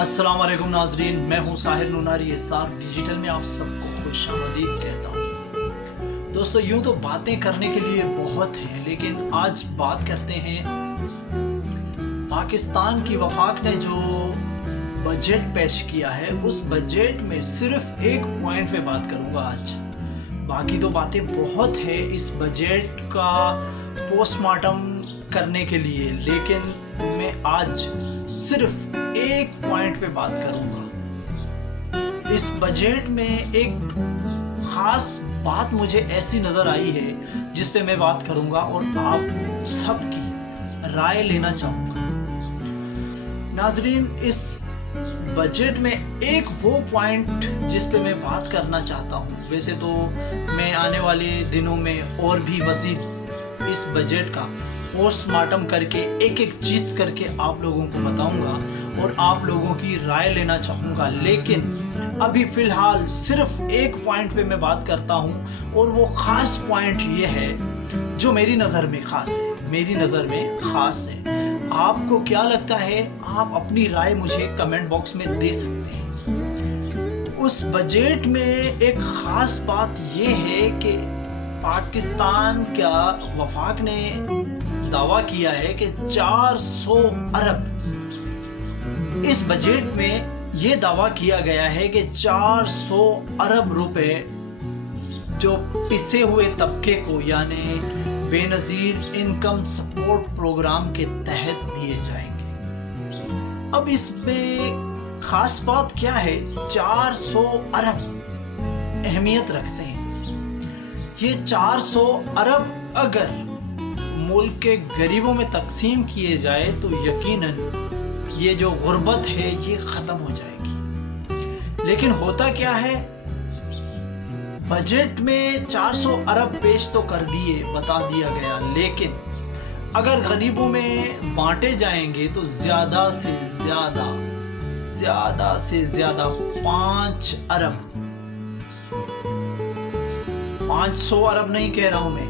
अस्सलाम वालेकुम नाजरीन, मैं हूं साहिर नूनारी एसआर डिजिटल में आप सबको खुश आमदीद कहता हूं। दोस्तों, यूं तो बातें करने के लिए बहुत हैं, लेकिन आज बात करते हैं पाकिस्तान की वफाक ने जो बजट पेश किया है, उस बजट में सिर्फ एक पॉइंट पे बात करूंगा आज। बाकी तो बातें बहुत है इस बजट का पोस्टमार्टम करने के लिए, लेकिन मैं आज सिर्फ एक पॉइंट पे बात करूंगा। इस बजट में एक खास बात मुझे ऐसी नजर आई है जिस पे मैं बात करूंगा और आप सबकी राय लेना चाहूंगा। नाजरीन, इस बजट में एक वो पॉइंट जिस पे मैं बात करना चाहता हूँ, वैसे तो मैं आने वाले दिनों में और भी मज़ीद इस बजट का पोस्टमार्टम करके एक एक चीज़ करके आप लोगों को बताऊंगा और आप लोगों की राय लेना चाहूँगा, लेकिन अभी फ़िलहाल सिर्फ एक पॉइंट पे मैं बात करता हूँ और वो ख़ास पॉइंट ये है जो मेरी नज़र में ख़ास है। आपको क्या लगता है, आप अपनी राय मुझे कमेंट बॉक्स में दे सकते हैं। उस बजट में एक ख़ास बात ये है कि पाकिस्तान का वफाक ने दावा किया है कि 400 अरब, इस बजट में ये दावा किया गया है कि 400 अरब रुपए जो पिसे हुए तबके को यानी बेनज़ीर इनकम सपोर्ट प्रोग्राम के तहत दिए जाएंगे। अब इसमें खास बात क्या है, 400 अरब अहमियत रखते हैं। ये 400 अरब अगर मुल्क के गरीबों में तकसीम किए जाए तो यकीनन ये जो गुर्बत है ये ख़त्म हो जाएगी। लेकिन होता क्या है, बजट में 400 अरब पेश तो कर दिए, बता दिया गया, लेकिन अगर गरीबों में बांटे जाएंगे तो ज़्यादा से ज़्यादा 5 अरब, 500 अरब नहीं कह रहा हूं मैं,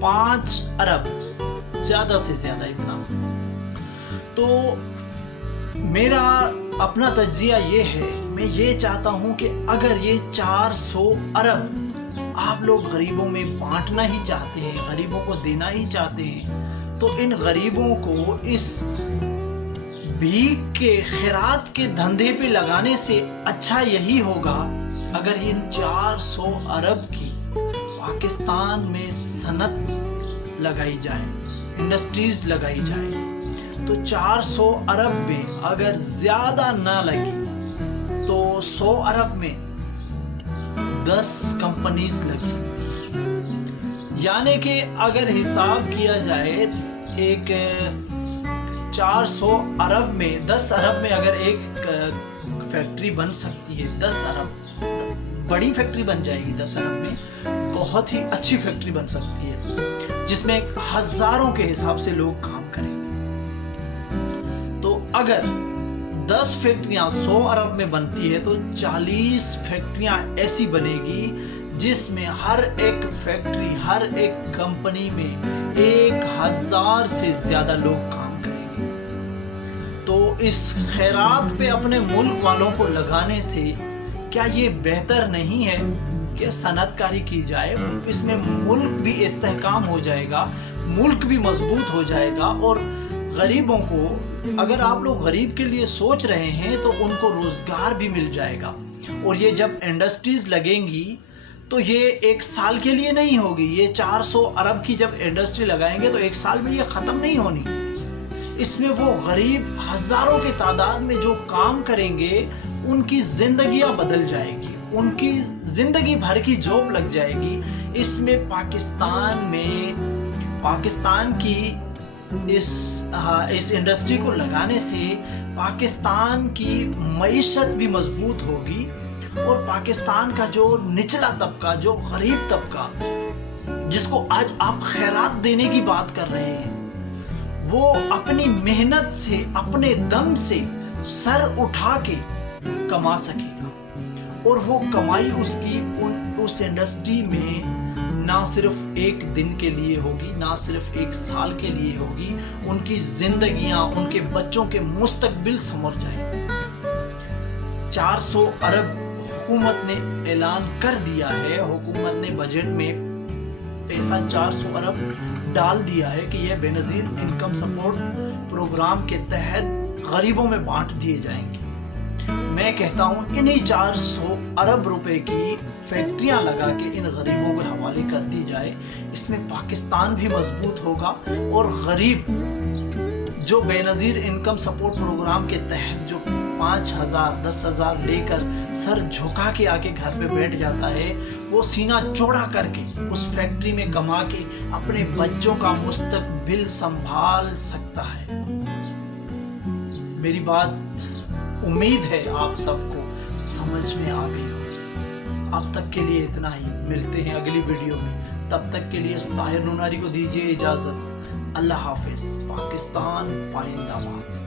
5 अरब, ज़्यादा से ज़्यादा इतना। तो मेरा अपना तज्जिया ये है, मैं ये चाहता हूं कि अगर ये 400 अरब आप लोग गरीबों में बांटना ही चाहते हैं, गरीबों को देना ही चाहते हैं, तो इन गरीबों को इस भीख के खैरात के धंधे पे लगाने से अच्छा यही होगा अगर इन 400 अरब की पाकिस्तान में सनत लगाई जाए, इंडस्ट्रीज लगाई जाए। तो 400 अरब में अगर ज्यादा ना लगी तो 100 अरब में 10 कंपनीज लग सकती है। यानी कि अगर हिसाब किया जाए, एक 400 अरब में 10 अरब में अगर एक फैक्ट्री बन सकती है, 10 अरब बड़ी फैक्ट्री बन जाएगी, 10 अरब में बहुत ही अच्छी फैक्ट्री बन सकती है जिसमें हजारों के हिसाब से लोग काम करेंगे। तो अगर 10 फैक्ट्रियां 100 अरब में बनती है तो 40 फैक्ट्रियां ऐसी बनेगी जिसमें हर एक फैक्ट्री, हर एक कंपनी में 1000 से ज्यादा लोग काम करेंगे। तो इस खैरात पे अपने मुल्क वालों को लगाने से क्या ये बेहतर नहीं है कि सनतकारी की जाए? इसमें मुल्क भी इस्तेहकाम हो जाएगा, मुल्क भी मजबूत हो जाएगा और गरीबों को, अगर आप लोग गरीब के लिए सोच रहे हैं तो उनको रोजगार भी मिल जाएगा। और ये जब इंडस्ट्रीज लगेंगी तो ये एक साल के लिए नहीं होगी। ये 400 अरब की जब इंडस्ट्री लगाएंगे तो एक साल में ये ख़त्म नहीं होनी। इसमें वो गरीब हजारों की तादाद में जो काम करेंगे उनकी जिंदगियां बदल जाएगी, उनकी जिंदगी भर की जॉब लग जाएगी। इसमें पाकिस्तान की इस इंडस्ट्री को लगाने से पाकिस्तान की मईशत भी मजबूत होगी और पाकिस्तान का जो निचला तबका, जो गरीब तबका, जिसको आज आप खैरात देने की बात कर रहे हैं, वो अपनी मेहनत से, अपने दम से सर उठा के कमा सकेगा। और वो कमाई उसकी उस इंडस्ट्री में ना सिर्फ एक दिन के लिए होगी, ना सिर्फ एक साल के लिए होगी, उनकी जिंदगियां, उनके बच्चों के मुस्तकबिल संवर जाएंगे। 400 अरब हुकूमत ने ऐलान कर दिया है, हुकूमत ने बजट में पैसा 400 अरब डाल दिया है कि यह बेनज़ीर इनकम सपोर्ट प्रोग्राम के तहत गरीबों में बांट दिए जाएंगे। मैं कहता हूँ इन्हीं 400 अरब रुपए की फैक्ट्रियां लगा के इन गरीबों के हवाले कर दी जाए। इसमें पाकिस्तान भी मजबूत होगा और गरीब जो बेनज़ीर इनकम सपोर्ट प्रोग्राम के तहत जो 5,000 10,000 लेकर सर झुका के आके घर पे बैठ जाता है, वो सीना चौड़ा करके उस फैक्ट्री में कमा के अपने बच्चों का मुस्तकबिल संभाल सकता है। मेरी बात उम्मीद है आप सबको समझ में आ गई हो। अब तक के लिए इतना ही, मिलते हैं अगली वीडियो में। तब तक के लिए साहिर नूनारी को दीजिए इजाजत। अल्लाह हाफिज। पाकिस्तान पाइंदाबाद।